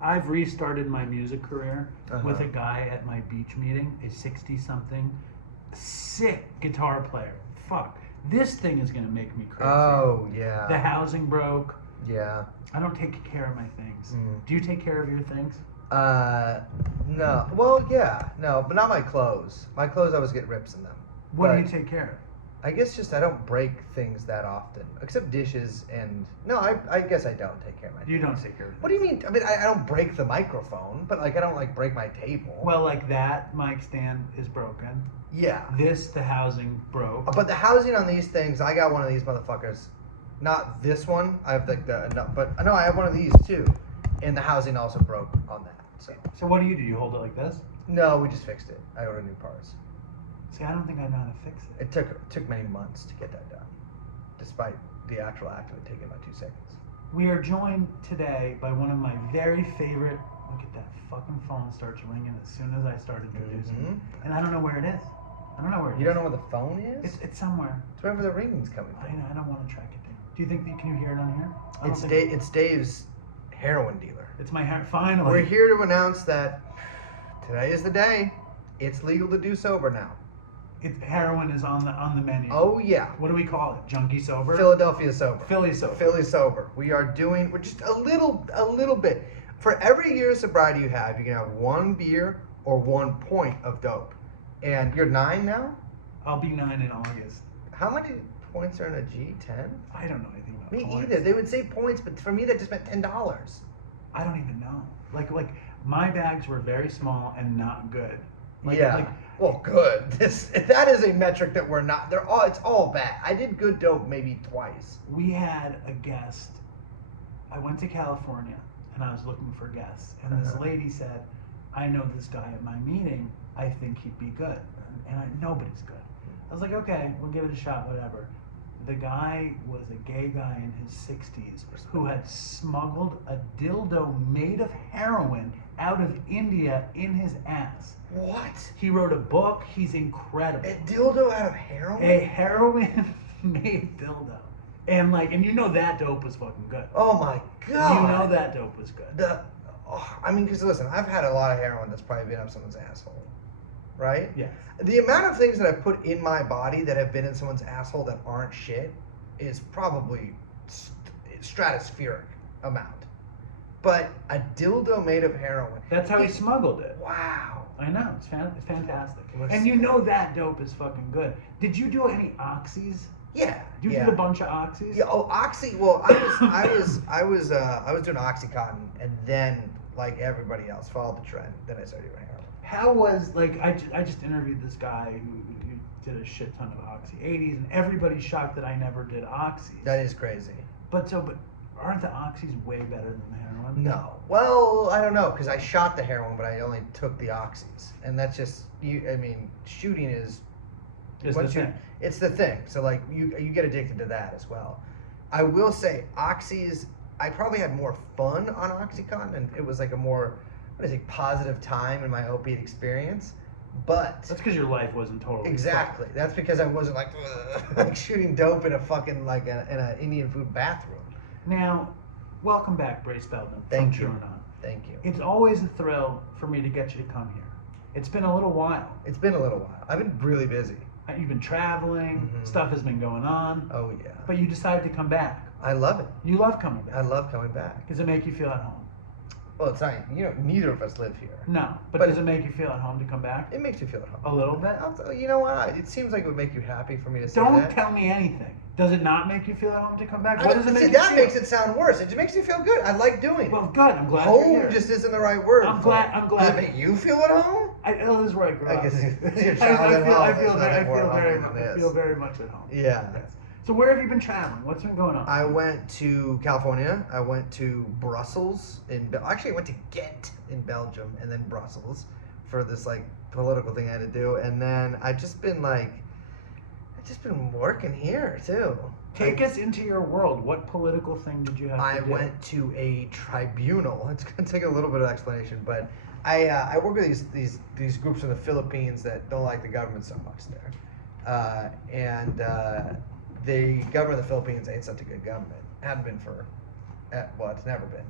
I've restarted my music career with a guy at my beach meeting, a 60-something, sick guitar player. Fuck. This thing is going to make me crazy. Oh, yeah. The housing broke. Yeah. I don't take care of my things. Do you take care of your things? No. Well, yeah. No, but not my clothes. My clothes always get rips in them. What do you take care of? I guess just I don't break things that often, except dishes and... No, I guess I don't take care of my things. You don't take care of things. What do you mean? I mean, I don't break the microphone, but like I don't like break my table. Well, like that mic stand is broken. Yeah. The housing broke. But the housing on these things, I got one of these motherfuckers. Not this one. I have like but no, I have one of these too, and the housing also broke on that. So what do? You hold it like this? No, we just fixed it. I ordered new parts. See, I don't think I know how to fix it. It took many months to get that done, despite the actual act of it taking about 2 seconds. We are joined today by one of my very favorite. Look at that fucking phone starts ringing as soon as I start introducing, and I don't know where it is. I don't know where it is. You don't know where the phone is? It's somewhere. It's wherever the ringing's coming from. I know. I don't want to track it down. Do you think that can you hear it on here? It's Dave's heroin dealer. It's my hair. Finally. We're here to announce that today is the day. It's legal to do sober now. Heroin is on the menu. Oh yeah. What do we call it? Junkie sober? Philadelphia sober. Philly sober. Philly sober. We're just a little bit. For every year of sobriety you have, you can have 1 beer or 1 point of dope. And you're 9 now? I'll be 9 in August. How many points are in a G? 10? I don't know anything about Me points. either. They would say points, but for me that just meant $10. I don't even know. Like my bags were very small and not good. Well, good. That is a metric that we're not. It's all bad. I did good dope maybe twice. We had a guest. I went to California and I was looking for guests, and this lady said, "I know this guy at my meeting. I think he'd be good." And nobody's good. I was like, "Okay, we'll give it a shot. Whatever." The guy was a gay guy in his 60s who had smuggled a dildo made of heroin out of India in his ass. What? He wrote a book. He's incredible. A dildo out of heroin? A heroin-made dildo. And you know that dope was fucking good. Oh my god. You know that dope was good. Because listen, I've had a lot of heroin that's probably been up someone's asshole. Right? Yes. The amount of things that I've put in my body that have been in someone's asshole that aren't shit is probably stratospheric amount. But a dildo made of heroin. That's how he smuggled it. Wow. I know. It's fantastic. And you know that dope is fucking good. Did you do any oxys? Yeah. You did a bunch of oxys? Yeah. Oh, oxy. Well, I was doing OxyContin, and then like everybody else followed the trend. Then I started doing heroin. How was I just interviewed this guy who did a shit ton of oxy 80s, and everybody's shocked that I never did oxys. That is crazy. But aren't the oxys way better than the heroin? No. Well, I don't know, because I shot the heroin, but I only took the oxys, and that's just shooting is. It's the thing. So like you get addicted to that as well. I will say oxys. I probably had more fun on OxyContin, and it was like a more positive time in my opiate experience. But that's because your life wasn't totally exactly. fucked. That's because I wasn't like shooting dope in a fucking in an Indian food bathroom. Now, welcome back, Brace Belden. Thank you. TrueAnon. Thank you. It's always a thrill for me to get you to come here. It's been a little while. It's been a little while. I've been really busy. You've been traveling. Stuff has been going on. Oh yeah. But you decided to come back. I love it. You love coming back. I love coming back. Does it make you feel at home? Well, it's not. Neither of us live here. No, but does it make you feel at home to come back? It makes you feel at home. A little bit? You know what? It seems like it would make you happy for me to say Don't that. tell me anything. Does it not make you feel at home to come back? What does it make you feel? That makes it sound worse. It makes you feel good. I like doing it. Well, good. I'm glad home you're here. just isn't the right word. I'm glad. Does it make you feel at home? This is where I grew up. I guess your I child feel very much at home. Yeah. Yes. So where have you been traveling? What's been going on? I went to California. I went to Brussels. Actually, I went to Ghent in Belgium, and then Brussels for this political thing I had to do. And then I've just been working here too. Take us into your world. What political thing did you have to do? I went to a tribunal. It's going to take a little bit of explanation, but I work with these groups in the Philippines that don't like the government so much there. The government of the Philippines ain't such a good government. Hadn't been it's never been.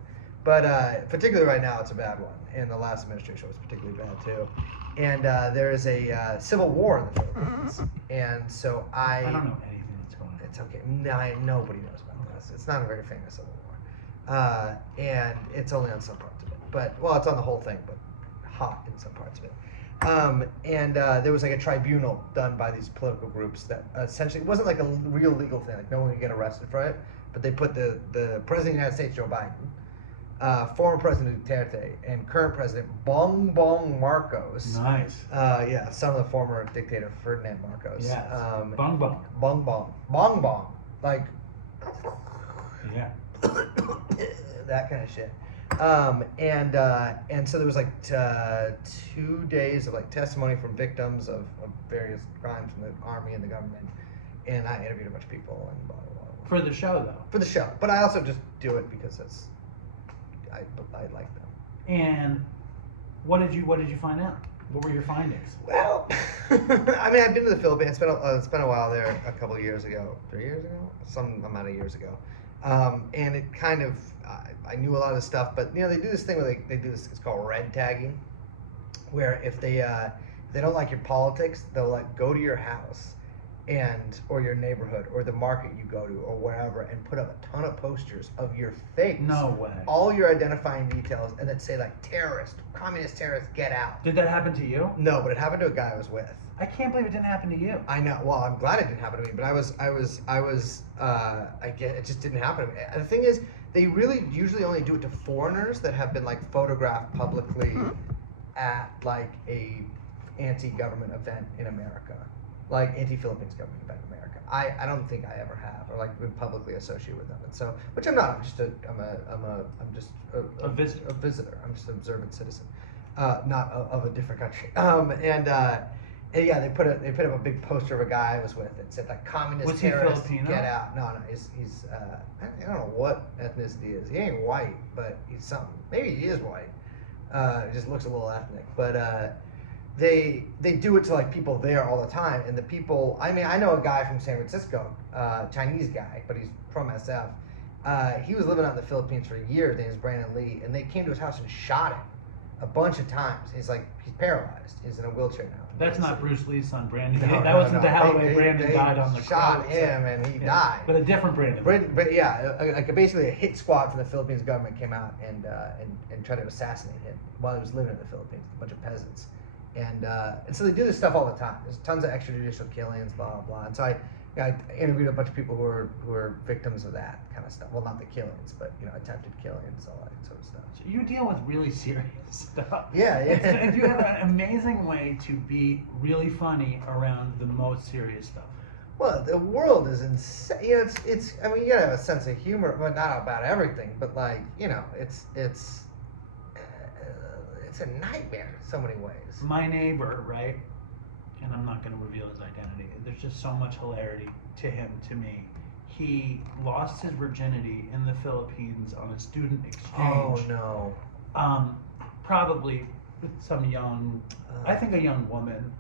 But particularly right now, it's a bad one. And the last administration was particularly bad too. And there is a civil war in the Philippines. And so I don't know anything that's going on. It's okay. Nobody knows about this. It's not a very famous civil war. And it's only on some parts of it. But, well, it's on the whole thing, but hot in some parts of it. And there was like a tribunal done by these political groups that essentially, it wasn't like a real legal thing. Like no one could get arrested for it. But they put the President of the United States, Joe Biden, former President Duterte, and current President Bongbong Marcos. Nice. Yeah, son of the former dictator Ferdinand Marcos. Yes. Bongbong. Bongbong. Like. Yeah. That kind of shit. And so there was like 2 days of like testimony from victims of various crimes from the army and the government. And I interviewed a bunch of people and blah, blah, blah. For the show, though. For the show. But I also just do it because I like them. And what did you find out? What were your findings? Well, I mean, I've been to the Philippines. It's been a while there. A couple of years ago, 3 years ago, some amount of years ago. And it kind of, I knew a lot of stuff, but you know, they do this thing where they do this. It's called red tagging, where if they don't like your politics, they'll like go to your house or your neighborhood or the market you go to or wherever and put up a ton of posters of your face. No way. All your identifying details and that say like terrorist, communist terrorist, get out. Did that happen to you? No, but it happened to a guy I was with. I can't believe it didn't happen to you. I know. Well, I'm glad it didn't happen to me, but I get it just didn't happen to me. And the thing is, they really usually only do it to foreigners that have been like photographed publicly at like a anti-government event in America. Like anti-Philippines government event in America. I don't think I ever have, or like been publicly associated with them, and so which I'm not. I'm just a visitor. A visitor. I'm just an observant citizen, not of a different country. And yeah, they put up a big poster of a guy I was with that said like communist terrorist, get out. No, he's I don't know what ethnicity he is. He ain't white, but he's something. Maybe he is white. He just looks a little ethnic, but. They do it to like people there all the time, and the people. I mean, I know a guy from San Francisco, Chinese guy, but he's from SF. He was living out in the Philippines for years. His name is Brandon Lee, and they came to his house and shot him a bunch of times. He's paralyzed. He's in a wheelchair now. That's not Bruce Lee's son, Brandon. No, that wasn't the Halloween they Brandon died on the shot crowd, him, and he died. But a different Brandon. But yeah, like basically a hit squad from the Philippines government came out and tried to assassinate him while he was living in the Philippines. A bunch of peasants. And so they do this stuff all the time. There's tons of extrajudicial killings, blah blah blah. And so I interviewed a bunch of people who are victims of that kind of stuff. Well, not the killings, but attempted killings, all that sort of stuff. So you deal with really serious stuff. Yeah. And you have an amazing way to be really funny around the most serious stuff. Well, the world is insane. It's. I mean, you gotta have a sense of humor, but not about everything. But like, it's a nightmare in so many ways. My neighbor, right, and I'm not going to reveal his identity, there's just so much hilarity to him, to me. He lost his virginity in the Philippines on a student exchange. Oh, no. Probably with some young, I think a young woman,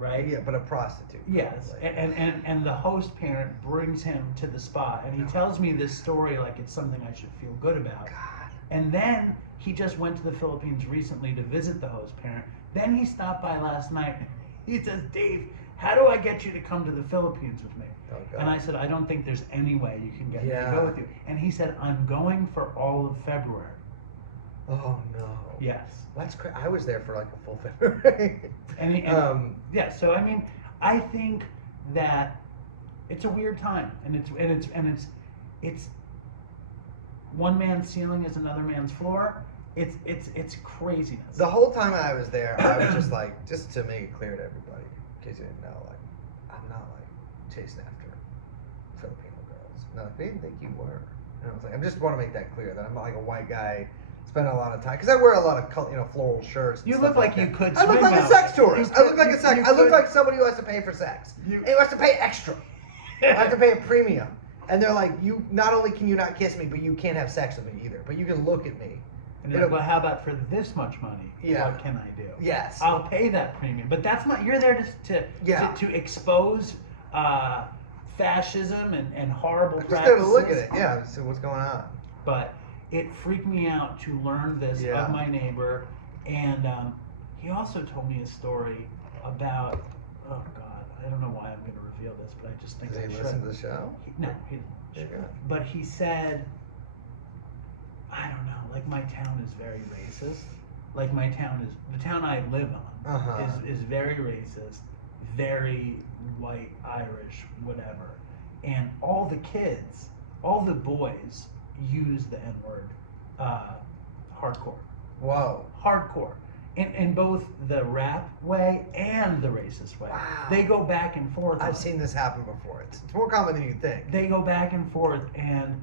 right? Yeah, but a prostitute. Yes, and the host parent brings him to the spot, and he tells me this story like it's something I should feel good about. God. And then he just went to the Philippines recently to visit the host parent. Then he stopped by last night. He says, Dave, how do I get you to come to the Philippines with me? Oh, God. And I said, I don't think there's any way you can get me to go with you. And he said, I'm going for all of February. Oh, no. Yes. That's crazy. I was there for like a full February. Yeah, so I mean, I think that it's a weird time, and it's one man's ceiling is another man's floor. It's craziness. The whole time I was there, I was just like, just to make it clear to everybody, in case you didn't know, like, I'm not like chasing after Filipino girls. No, they didn't think you were. And I was like, I just want to make that clear that I'm not like a white guy spending a lot of time, because I wear a lot of floral shirts. And you look like you could. I look like a sex tourist. I look like somebody who has to pay for sex. And who has to pay extra. I have to pay a premium. And they're like, you not only can you not kiss me, but you can't have sex with me either. But you can look at me. And you're like, well, how about for this much money? Yeah. What can I do? Yes. I'll pay that premium. But that's not. You're there to expose fascism and horrible practices. Just there to look at it. Yeah. So what's going on? But it freaked me out to learn this of my neighbor. And he also told me a story about, oh God, I don't know why I'm going to reveal this, but I just think Did I he should. listen to the show? No, he didn't. But he said, I don't know, like my town is very racist. Like my town is, the town I live on is very racist, very white, Irish, whatever. And all the kids, all the boys use the N-word hardcore. Whoa. Hardcore. In both the rap way and the racist way. Wow. They go back and forth. I've seen this happen before. It's more common than you think. They go back and forth, and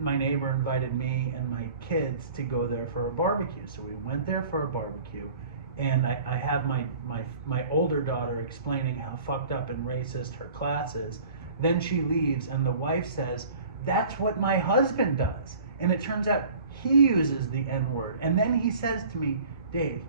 my neighbor invited me and my kids to go there for a barbecue. So we went there for a barbecue, and I have my older daughter explaining how fucked up and racist her class is. Then she leaves, and the wife says, "That's what my husband does." And it turns out he uses the N-word. And then he says to me, "Dave,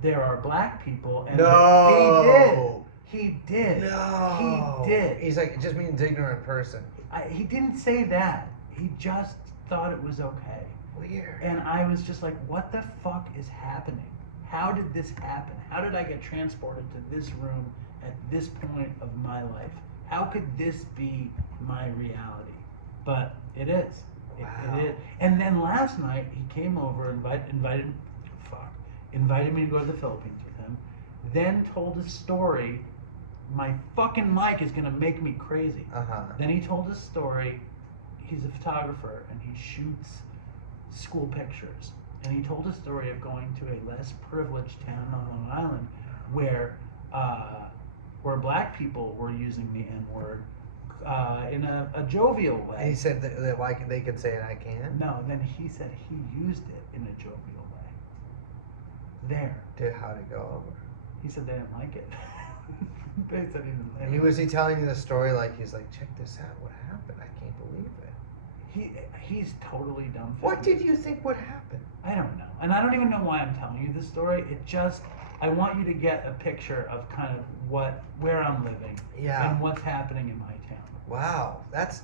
there are black people." And no. He did. No. He did. He's like, it just means ignorant person. He didn't say that. He just thought it was okay. Weird. And I was just like, what the fuck is happening? How did this happen? How did I get transported to this room at this point of my life? How could this be my reality? But it is. Wow. It is. And then last night he came over, invited me to go to the Philippines with him. Then told a story. My fucking mic is gonna make me crazy. Then he told a story. He's a photographer and he shoots school pictures. And he told a story of going to a less privileged town on Long Island where black people were using the N-word in a jovial way. And he said that why they could say it, I can? No, then he said he used it in a jovial way. There. How'd it go over? He said they didn't like it. They said he didn't like it. Was he telling you the story like, he's like, check this out, what happened? I can't believe it. He's totally dumbfounded. What did you think would happen? I don't know. And I don't even know why I'm telling you this story. I want you to get a picture of kind of where I'm living and what's happening in my town. Wow, that's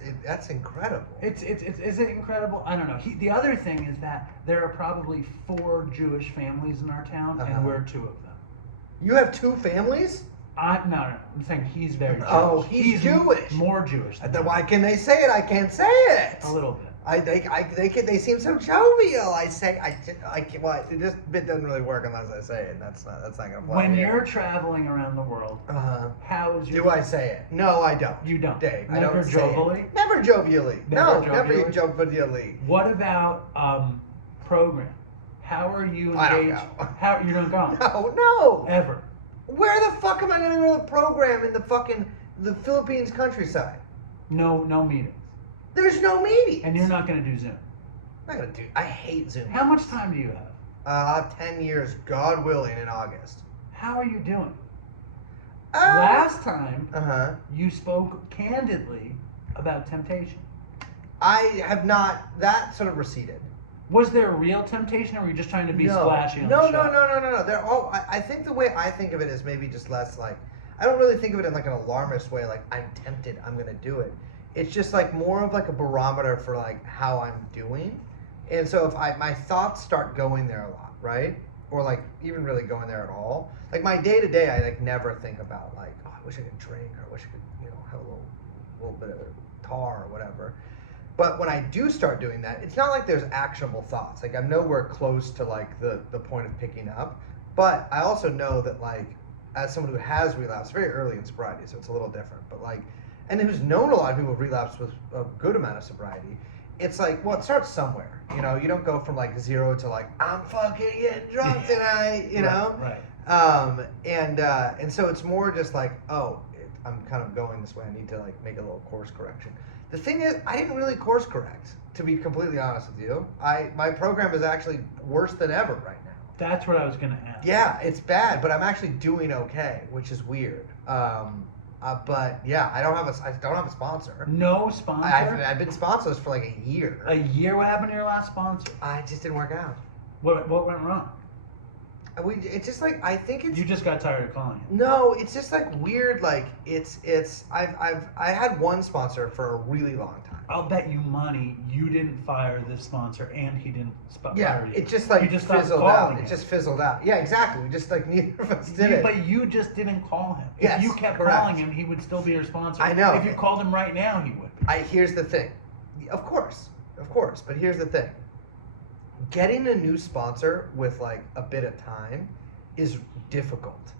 incredible. Is it incredible? I don't know. The other thing is that there are probably 4 Jewish families in our town, and we're 2 of them. You have 2 families? No. I'm saying he's very Jewish. Oh, he's Jewish. More Jewish. Then why can they say it? I can't say it. A little bit. They seem so jovial. Well, this bit doesn't really work unless I say it. And that's not gonna fly. When you're traveling around the world, how is your? Do I say it? No, I don't. You don't, Dave. Never I don't jovially. Never jovially. Never Never jovially. What about program? How are you engaged? I don't go. How you don't go? No. Ever. Where the fuck am I gonna go to the program in the Philippines countryside? No meetings. There's no meetings. And you're not gonna do Zoom. I'm not gonna do. I hate Zoom. How much time do you have? I'll have 10 years, God willing, in August. How are you doing? Last time, you spoke candidly about temptation. I have not. That sort of receded. Was there a real temptation, or were you just trying to be splashy on the show? No. They're all. I think the way I think of it is maybe just less like. I don't really think of it in like an alarmist way, like I'm tempted, I'm gonna do it. It's just like more of like a barometer for like how I'm doing. And so if my thoughts start going there a lot, right? Or like even really going there at all. Like my day to day, I like never think about like, oh, I wish I could drink, or I wish I could, have a little bit of tar or whatever. But when I do start doing that, it's not like there's actionable thoughts. Like I'm nowhere close to like the point of picking up. But I also know that like, as someone who has relapsed very early in sobriety, so it's a little different, but like, and who's known a lot of people who've relapsed with a good amount of sobriety, it's like, well, it starts somewhere. You don't go from like 0 to like, I'm fucking getting drunk tonight, know? Right. And so it's more just like, I'm kind of going this way. I need to like make a little course correction. The thing is, I didn't really course correct, to be completely honest with you. My program is actually worse than ever right now. That's what I was going to ask. Yeah, it's bad, but I'm actually doing okay, which is weird. But yeah, I don't have a sponsor. No sponsor? I've been sponsorless for like a year. A year? What happened to your last sponsor? It just didn't work out. What went wrong? It's just like, I think it's... You just got tired of calling it. No, it's just like weird. Like I had one sponsor for a really long time. I'll bet you money you didn't fire this sponsor and he didn't fire you. It just like fizzled out. It just fizzled out. Yeah, exactly. We just like neither of us did it. But you just didn't call him. Yes, if you kept correct. calling him, he would still be your sponsor. I know. If you called him right now, he would be. Here's the thing. Of course. But here's the thing. Getting a new sponsor with like a bit of time is difficult.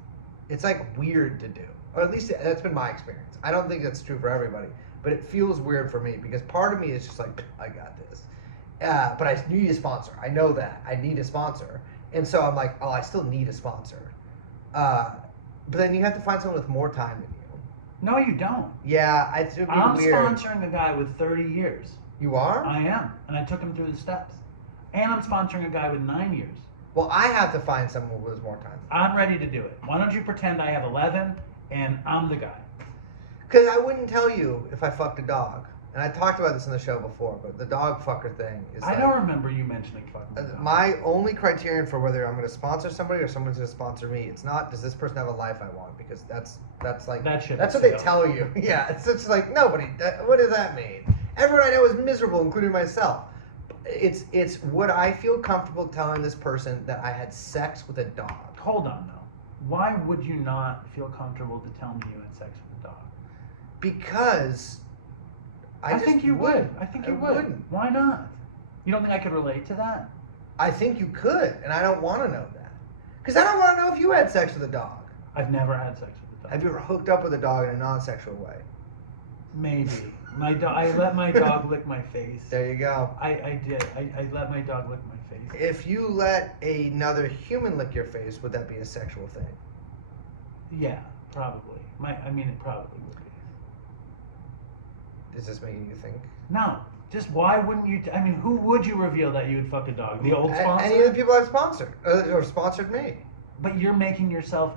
It's like weird to do. Or at least that's been my experience. I don't think that's true for everybody. But it feels weird for me because part of me is just like, I got this. But I need a sponsor. I know that. I need a sponsor. And so I'm like, I still need a sponsor. But then you have to find someone with more time than you. No, you don't. Yeah, it would be I'm weird. sponsoring a guy with 30 years. You are? I am. And I took him through the steps. And I'm sponsoring a guy with 9 years. Well, I have to find someone with more time. I'm ready to do it. Why don't you pretend I have 11 and I'm the guy? Because I wouldn't tell you if I fucked a dog. And I talked about this in the show before, but the dog fucker thing is I don't remember you mentioning fucking the dog. My only criterion for whether I'm going to sponsor somebody or someone's going to sponsor me, it's not, does this person have a life I want? Because that's like, that's what they tell you. Yeah, it's just like, nobody, what does that mean? Everyone I know is miserable, including myself. It's would I feel comfortable telling this person that I had sex with a dog? Hold on, though. Why would you not feel comfortable to tell me you had sex with a dog? Because I think you would. I think you would. Wouldn't. Why not? You don't think I could relate to that? I think you could, and I don't want to know that. Because I don't want to know if you had sex with a dog. I've never had sex with a dog. Have you ever hooked up with a dog in a non-sexual way? Maybe. I let my dog lick my face. There you go. I did. I let my dog lick my face. If you let another human lick your face, would that be a sexual thing? Yeah, probably. It probably would be. Is this making you think? No. Just why wouldn't you? Who would you reveal that you would fuck a dog? The old sponsor? Any of the people I've sponsored or sponsored me. But you're making yourself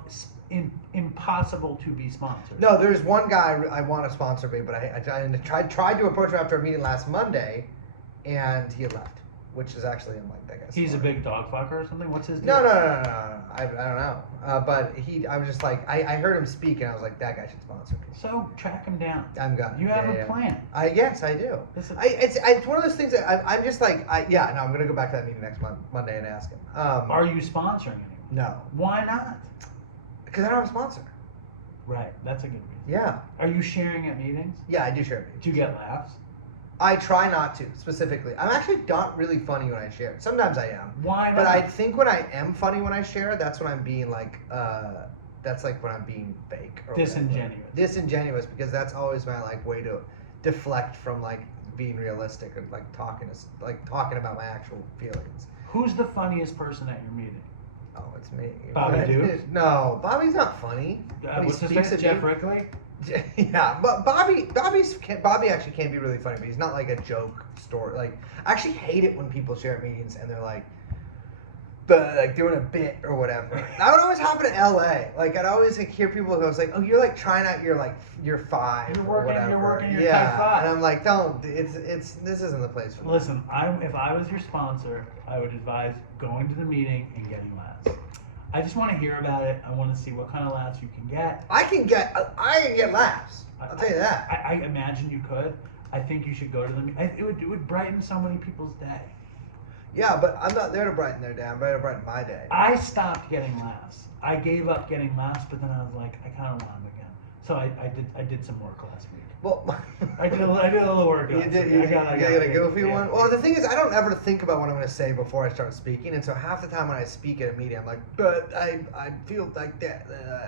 impossible to be sponsored. No, there's one guy I want to sponsor me, but I tried to approach him after a meeting last Monday, and he had left. Which is actually, I'm like, that guy's He's smart. a big dog fucker or something? What's his deal? No. I don't know. But I was just like, I heard him speak, and I was like, that guy should sponsor me. So track him down. I'm gone. You have a plan. Yes, I do. It's one of those things that I'm just like, I'm going to go back to that meeting next Monday and ask him. Are you sponsoring anyone? No. Why not? Because I don't have a sponsor. Right, that's a good reason. Yeah. Are you sharing at meetings? Yeah, I do share at meetings. Do you get laughs? I try not to, specifically. I'm actually not really funny when I share. Sometimes I am. Why not? But I think when I am funny when I share, that's when I'm being like, that's like when I'm being fake. Or disingenuous. Whatever. Disingenuous, because that's always my like way to deflect from like being realistic and like talking about my actual feelings. Who's the funniest person at your meeting? Oh, it's me. Bobby Dukes? No, Bobby's not funny. What's his name? Jeff Rickley? Yeah, but Bobby actually can be really funny, but he's not like a joke story. Like, I actually hate it when people share at meetings and they're like doing a bit or whatever. That would always happen in LA. Like, I'd always like hear people who was like, "Oh, you're like trying out your five." You're or working whatever. your type 5. And I'm like, don't. This isn't the place for. Listen, if I was your sponsor, I would advise going to the meeting and getting laughs. I just want to hear about it. I want to see what kind of laughs you can get. I can get laughs. I'll tell you that. I imagine you could. I think you should go to them. It would brighten so many people's day. Yeah, but I'm not there to brighten their day. I'm there to brighten my day. I stopped getting laughs. I gave up getting laughs, but then I was like, I kind of want them again. So I did some work last week. Well, I did a little work. You got a goofy one? Well, the thing is, I don't ever think about what I'm going to say before I start speaking, and so half the time when I speak at a meeting, I'm like, but I feel like that,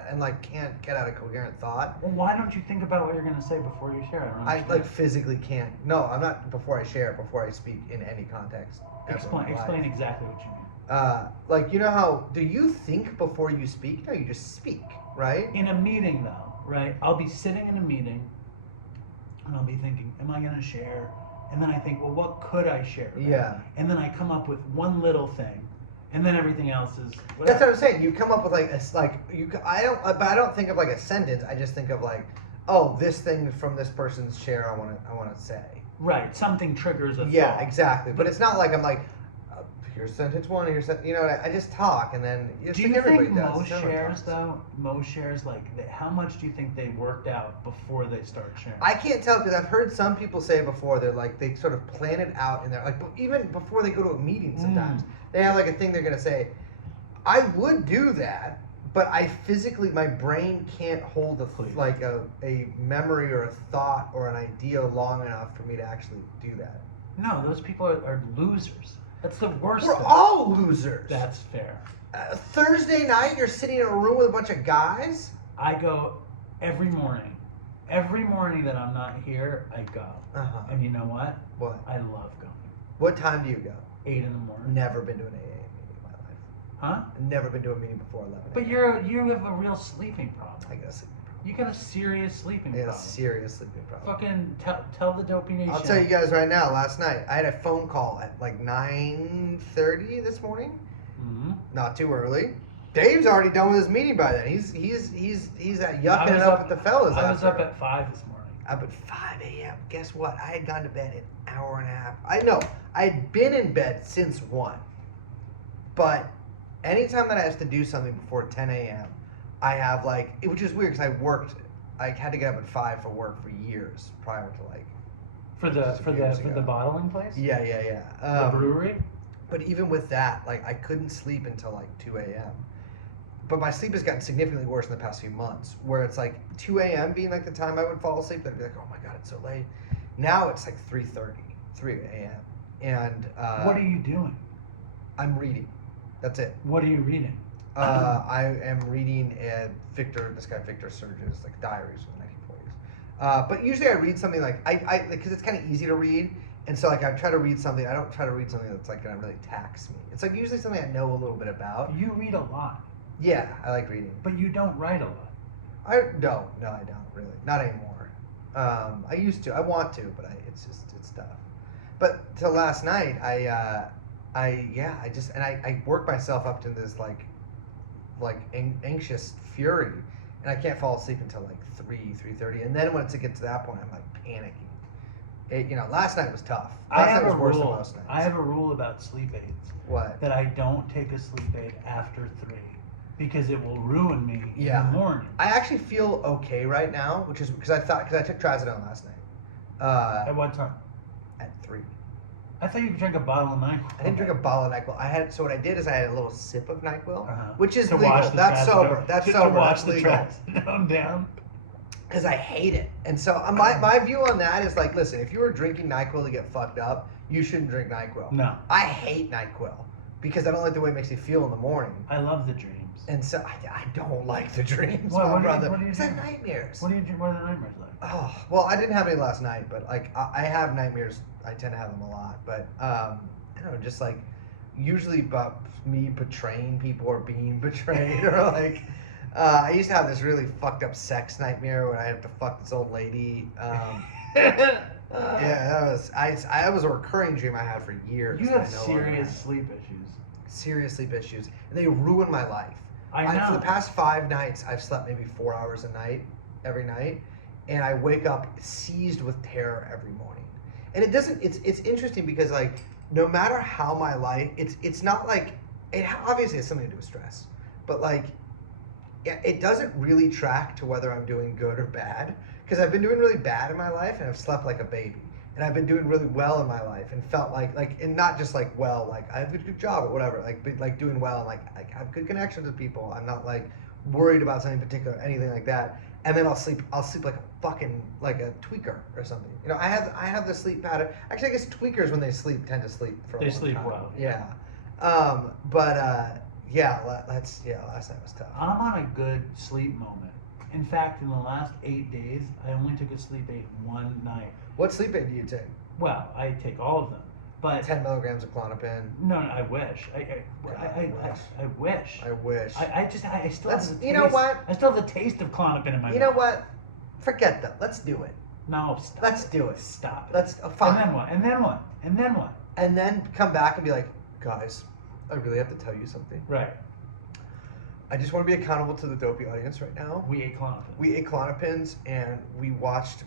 and like can't get out a coherent thought. Well, why don't you think about what you're going to say before you share? I like physically can't. No, I'm not before I share, before I speak in any context. Explain exactly what you mean. Like, you know how, do you think before you speak? No, you just speak, right? In a meeting, though, right? I'll be sitting in a meeting, and I'll be thinking, am I going to share? And then I think, well, what could I share about? Yeah. And then I come up with one little thing, and then everything else is whatever. That's what I'm saying. You come up with I don't think of like a sentence. I just think of like, oh, this thing from this person's share I want to say. Right, something triggers a Yeah, thought. exactly. But it's not like I'm like, here's sentence 1, here's sentence, I just talk, and then do you think most shares like how much do you think they worked out before they start sharing? I can't tell because I've heard some people say before they're like they sort of plan it out in there, like even before they go to a meeting sometimes they have like a thing they're gonna say. I would do that, but I physically, my brain can't hold a memory or a thought or an idea long enough for me to actually do that. No, those people are losers. That's the worst. We're all losers. That's fair. Thursday night, you're sitting in a room with a bunch of guys? I go every morning. Every morning that I'm not here, I go. Uh-huh. And you know what? What? I love going. What time do you go? 8 in the morning. Never been to an AA meeting in my life. Huh? Never been to a meeting before 11. But you have a real sleeping problem. I got a sleeping problem. You got a serious sleeping I got problem. a serious sleeping problem. Fucking tell the Dopey Nation. I'll tell you guys right now, last night, I had a phone call at like 9:30 this morning. Mm-hmm. Not too early. Dave's already done with his meeting by then. He's at yucking it up with the fellas. I was up at 5 this morning. Up at 5 a.m. Guess what? I had gone to bed an hour and a half. I know. I had been in bed since 1. But anytime that I have to do something before 10 a.m., I have which is weird because I had to get up at 5 for work for years prior to For the bottling place? Yeah. The brewery? But even with that, I couldn't sleep until 2 a.m. But my sleep has gotten significantly worse in the past few months, where it's 2 a.m. being the time I would fall asleep. I'd be like, oh my God, it's so late. Now it's 3:30, 3 a.m. And what are you doing? I'm reading. That's it. What are you reading? I am reading this guy Victor Surge's diaries from the 1940s. But usually I read something because it's kind of easy to read. And so I try to read something. I don't try to read something that's gonna really tax me. It's usually something I know a little bit about. You read a lot. Yeah, I like reading. But you don't write a lot. No, I don't really. Not anymore. I used to. I want to, but it's tough. But till last night, I work myself up to this anxious fury, and I can't fall asleep until 3:30. And then once it gets to that point, I'm panicking. Last night was tough. Last night was worse than most nights. I have a rule about sleep aids. What? That I don't take a sleep aid after 3 because it will ruin me in the morning. I actually feel okay right now, which is because I took trazodone last night. At what time? At 3. I thought you drank a bottle of NyQuil. I didn't drink a bottle of NyQuil. So what I did is I had a little sip of NyQuil, which is to legal. That's sober. That's sober. To wash that's the legal. down. Because I hate it. And so my view on that is listen, if you were drinking NyQuil to get fucked up, you shouldn't drink NyQuil. No. I hate NyQuil because I don't like the way it makes you feel in the morning. I love the dreams. And so I don't like the dreams, what my brother. What do you do? Nightmares. What are the nightmares like? Oh, well, I didn't have any last night, but I have nightmares. I tend to have them a lot. But I don't know, just usually about me betraying people or being betrayed or I used to have this really fucked up sex nightmare when I had to fuck this old lady. Yeah, that was a recurring dream I had for years. You have serious sleep issues. Serious sleep issues, and they ruin my life. I know. For the past 5 nights, I've slept maybe 4 hours a night, every night, and I wake up seized with terror every morning. And it doesn't. It's interesting because no matter how my life, it's not it obviously has something to do with stress, but it doesn't really track to whether I'm doing good or bad, because I've been doing really bad in my life and I've slept like a baby, and I've been doing really well in my life and felt and not just I have a good job or whatever, but doing well and I have good connections with people. I'm not worried about something particular, anything like that. And then I'll sleep like a fucking a tweaker or something. I have the sleep pattern. Actually, I guess tweakers when they sleep tend to sleep for a long time. They sleep well. Yeah. Last night was tough. I'm on a good sleep moment. In fact, in the last 8 days, I only took a sleep aid one night. What sleep aid do you take? Well, I take all of them, but 10 milligrams of Klonopin. No, I wish. I wish. I wish. I still have the taste. You know what? I still have the taste of Klonopin in my mouth. You know what? Forget that. Let's do it. No, stop. Let's do it. Stop it. Let's fine. And then what? And then what? And then what? And then come back and be like, guys, I really have to tell you something. Right. I just want to be accountable to the Dopey audience right now. We ate Klonopin. We ate Klonopins and we watched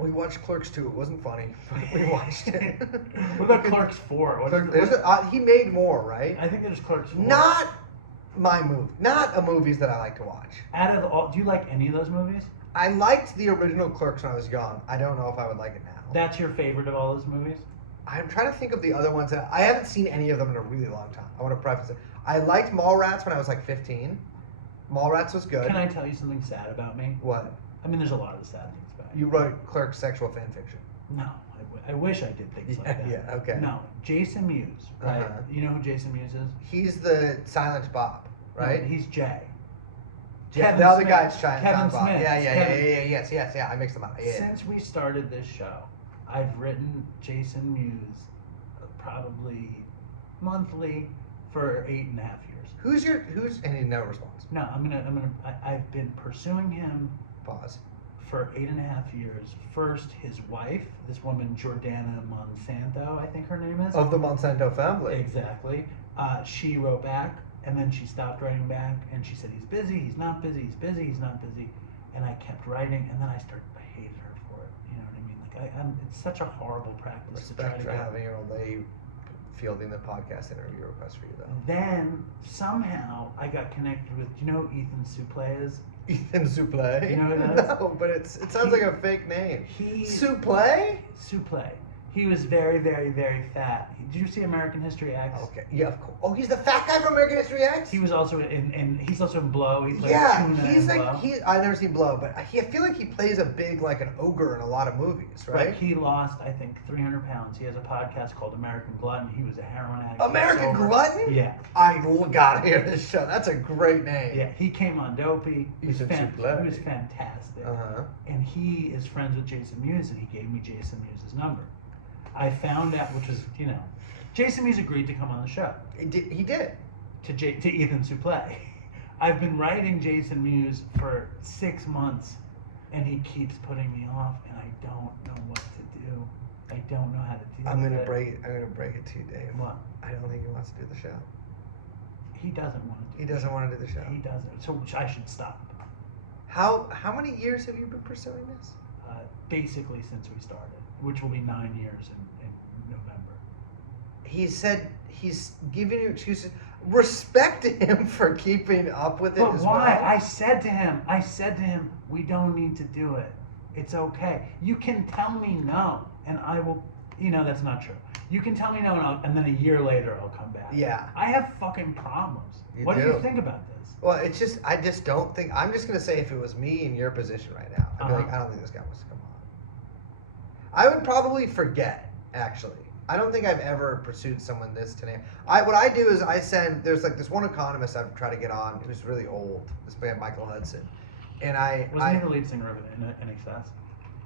We watched Clerks 2. It wasn't funny, but we watched it. What about Clerks 4? He made more, right? I think there's Clerks 4. Not my movie. Not a movies that I like to watch. Out of all, do you like any of those movies? I liked the original Clerks when I was young. I don't know if I would like it now. That's your favorite of all those movies? I'm trying to think of the other ones. I haven't seen any of them in a really long time. I want to preface it. I liked Mallrats when I was like 15. Mallrats was good. Can I tell you something sad about me? What? I mean, there's a lot of sad things about me. You wrote Clerks sexual fan fiction. No, I wish I did things like that. Yeah, okay. No, Jason Mewes, right? Uh-huh. You know who Jason Mewes is? He's the Silent Bob, right? No, he's Jay. Yeah, Kevin the other Smith. guy's Silent Kevin Bob. Smith. Yeah. I mixed them up. Yeah. Since we started this show, I've written Jason Mewes probably monthly for 8.5 years. And no response. No, I've been pursuing him Pause. for 8.5 years. First, his wife, this woman Jordana Monsanto, I think her name is. Of the Monsanto family. Exactly. She wrote back, and then she stopped writing back, and she said, he's busy, he's not busy, he's busy, he's not busy. And I kept writing, and then I hated her for it. You know what I mean? Like, it's such a horrible practice to try Respect to for get. having your lady fielding the podcast interview request for you, though. Then, somehow, I got connected with, do you know who Ethan Suplee is? Ethan Suplee? You know who that is? No, but it sounds like a fake name. Suplee? Suplee. He was very, very, very fat. Did you see American History X? Okay, yeah, of course. Oh, he's the fat guy from American History X? He was also he's also in Blow. He plays Yeah, Tuna he's in like, Blow. I've never seen Blow, but I feel like he plays a big, like an ogre in a lot of movies, right? But he lost, I think, 300 pounds. He has a podcast called American Glutton. He was a heroin addict. American Glutton? Yeah. I gotta hear this show. That's a great name. Yeah, he came on Dopey. He was Suplee. fantastic. Uh-huh. And he is friends with Jason Mewes, and he gave me Jason Mewes' number. I found out, which was, Jason Mewes agreed to come on the show. He did. To Ethan Suplee. I've been writing Jason Mewes for 6 months, and he keeps putting me off, and I don't know what to do. I don't know how to deal I'm with gonna it. break it to you, Dave. What? I don't think he wants to do the show. He doesn't want to do He doesn't want to do the show. He doesn't. So I should stop. How many years have you been pursuing this? Basically since we started, which will be 9 years in November. He said he's giving you excuses. Respect him for keeping up with it But as why? well. I said to him, we don't need to do it. It's okay. You can tell me no, and I will. That's not true. You can tell me no, and then a year later I'll come back. Yeah. I have fucking problems. What do you think about this? Well, I just don't think. I'm just gonna say if it was me in your position right now, I'd be like, I don't think this guy wants to come on. I would probably forget. Actually, I don't think I've ever pursued someone this today. What I do is there's like this one economist I've tried to get on who's really old. This man Michael Hudson, and Wasn't he the lead singer of NXS?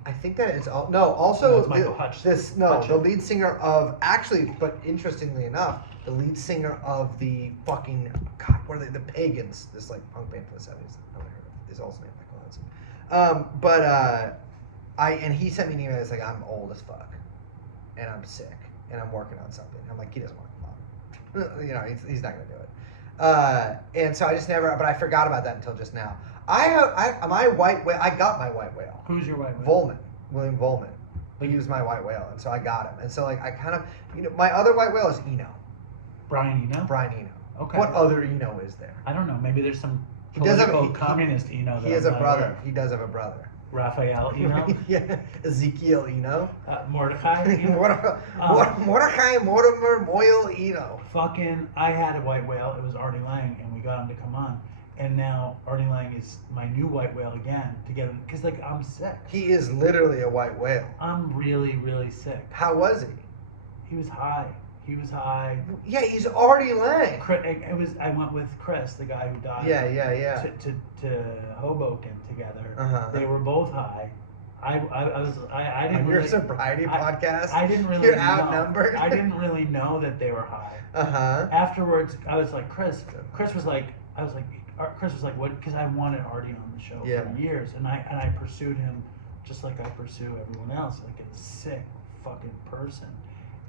I think that it's all no. Also, it's Michael Hutchins. The lead singer of but interestingly enough, the lead singer of the fucking what are they? The Pagans, this like punk band from the '70s. Is also named Michael Hudson. And he sent me an email that's like, I'm old as fuck, and I'm sick, and I'm working on something. I'm like, he doesn't want to come on. He's not gonna do it. And so I just never. But I forgot about that until just now. My white whale. I got my white whale. Who's your white whale? William Volman. He was my white whale, and so I got him. And so like I kind of, my other white whale is Eno. Brian Eno. Okay. What other Eno is there? I don't know. Maybe there's some communist Eno. He has a brother. He does have a brother. Raphael Eno. Yeah. Ezekiel Eno. Mordecai. Mordecai Mortimer Moyle Eno. I had a white whale. It was Artie Lang, and we got him to come on. And now Artie Lang is my new white whale again together because I'm sick. He is literally a white whale. I'm really, really sick. How was he? He was high. Yeah, he's Artie Lang. I went with Chris, the guy who died. Yeah. To Hoboken together. Uh-huh. They were both high. I didn't. On your sobriety podcast. I didn't really. You're outnumbered. I didn't really know that they were high. Uh-huh. Afterwards, I was like, Chris was like, what? Because I wanted Artie on the show for years, and I pursued him just like I pursue everyone else, like a sick fucking person.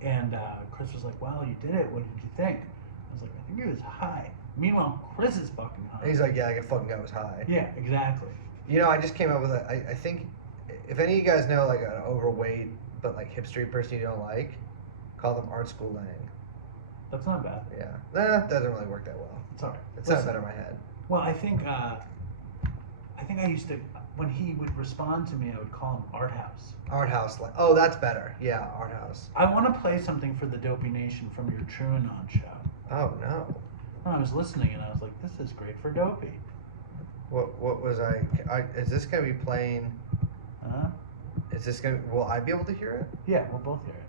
And Chris was like, "Well, you did it. What did you think?" I was like, "I think he was high." Meanwhile, Chris is fucking high. And he's like, "Yeah, I fucking guy was high." Yeah, exactly. I just came up with I think if any of you guys know like an overweight but like hipstery person you don't like, call them art school Lang. That's not bad. Yeah, that doesn't really work that well. It's alright. It sounds better in my head. Well, I think I used to, when he would respond to me, I would call him Art House. Art House, like, oh, that's better. Yeah, Art House. I want to play something for the Dopey Nation from your TrueAnon show. Oh no. I was listening and I was like, this is great for Dopey. What was I is this gonna be playing? Huh? Is this gonna? Will I be able to hear it? Yeah, we'll both hear it.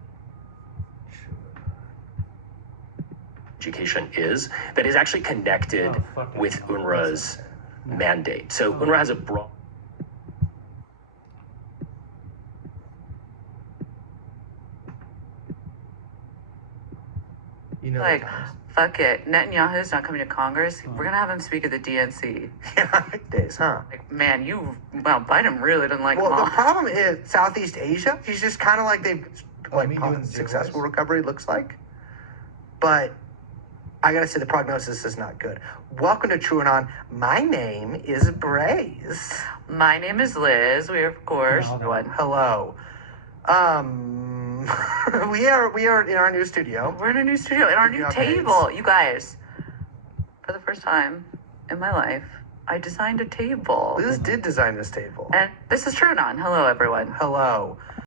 Education is that is actually connected with UNRWA's mandate. So UNRWA has a broad. You know, like, fuck it. Netanyahu's not coming to Congress. We're gonna have him speak at the DNC. Yeah, days, huh? Like, man, Biden really doesn't like Well, him all. the problem is Southeast Asia. He's just kind of like they've me doing the successful voice? recovery looks like. But I gotta say the prognosis is not good. Welcome to TrueAnon. My name is Braze. My name is Liz. We are, of course, Hello. We are in our new studio. we're in a new studio, in our new Okay. table. You guys, for the first time in my life, I designed a table. Liz did design this table. And this is TrueAnon. Hello, everyone. Hello.